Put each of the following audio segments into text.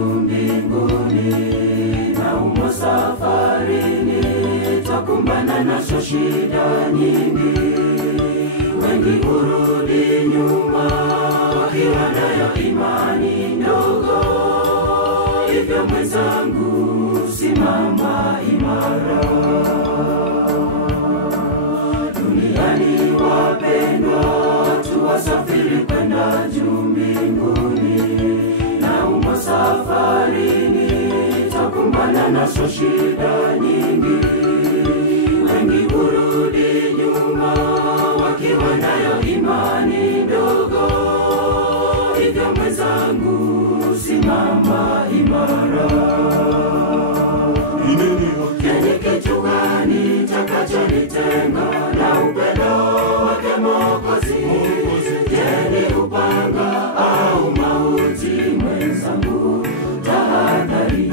juu mbinguni, na umo safarini, twakumbana nazo shida nyingi. Wengi hurudi nyuma wakiwa nayo imani ndogo. Hivyo mwenzangu, simama imara. Duniani wapendwa, tuwasafiri kwenda juu mbinguni, na umo safarini, twakumbana nazo shida nyingi. Wengi hurudi nyuma wakiwa nayo imani ndogo. Hivyo mwenzangu, simama imara. Ni kitu gani kitakachonitenga na upendo wake Mwokozi? Je, ni upanga au mauti mwenzangu? Tahadhari.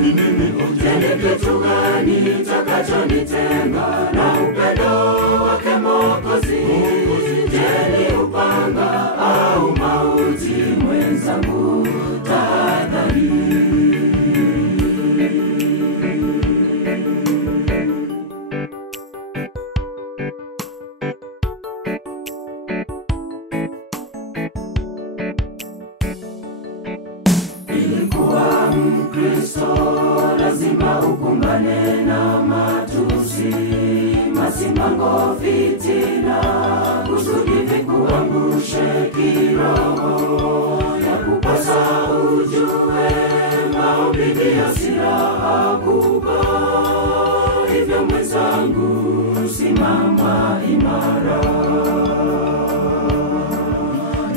Je, ni kitu gani kitakachonitenga na upendo wake Mwokozi? Je, ni upanga au mauti mwenzangu? Tahadhari. Ilikuwa Mkristo lazima ukumbane na matusi, masimango, fitina, kusudi vikuangushe kiroho. Yakupasa ujue maombi ndiyo silaha kubwa. Hivyo mwenzangu, simama imara.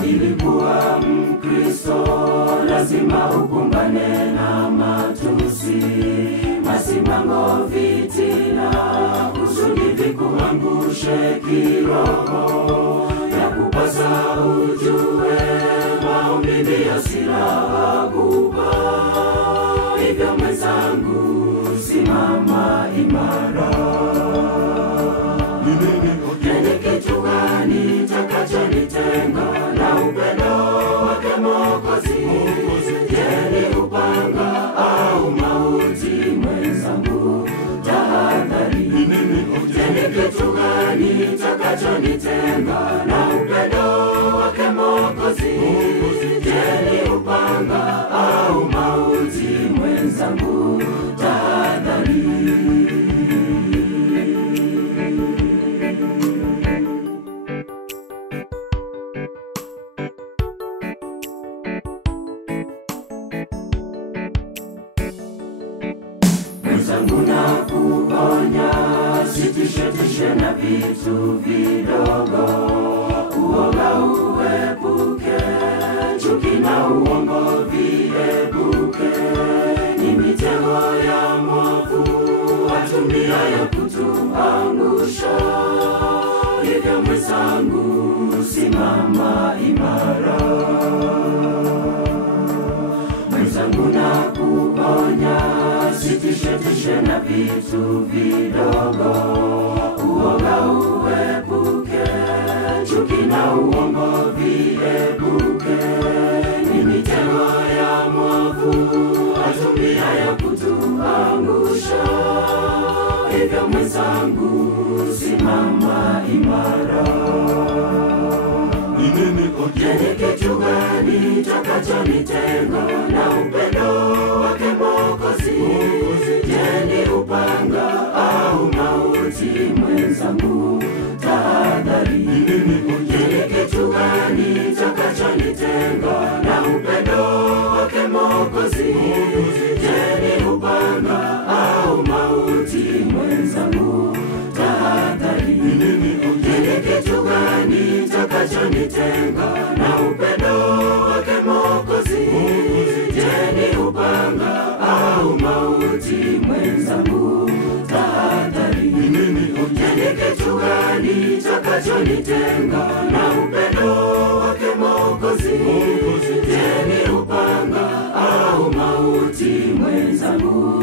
Ilikuwa Mkristo lazima ukumbane na matusi, masimango, fitina, kusudi vikuangushe kiroho. Yakupasa ujue maombi ndiyo silaha kubwa. Hivyo mwenzangu, simama imara. Ni kitu gani kitakachonitenga na upendo wake Mwokozi? Je, ni upanga au mauti mwenzangu? Tahadhari. Je, ni kitu gani kitakachonitenga na upendo wake Mwokozi? Je, ni upanga au mauti mwenzangu? Tahadhari. Mwenzangu, nakuonya, sitishe na vitu vidogo. Uoga uepuke, chuki na uongo viepuke. Ni mitego ya mwovu atumiayo kutuangusha. Hivyo mwenzangu, simama imara. Mwenzangu, nakuonya, sitishe na vitu vidogo. Uoga uepuke, chuki na uongo viepuke. Ni mitego ya mwovu atumiayo kutuangusha. Hivyo mwenzangu, simama imara. Je, ni kitu gani kitakachonitenga na upendo wake Mwokozi? Je, ni upanga au mauti mwenzangu? Tahadhari. Je, ni kitu gani kitakachonitenga na upendo wake Mwokozi? Je, ni upanga au mauti mwenzangu? Tahadhari. Je, ni kitu gani kitakachonitenga na upendo wake Mwokozi? Je, ni upanga au mauti mwenzangu? Tahadhari. Je, ni kitu gani kitakachonitenga na upendo wake Mwokozi? Je, ni upanga au mauti mwenzangu?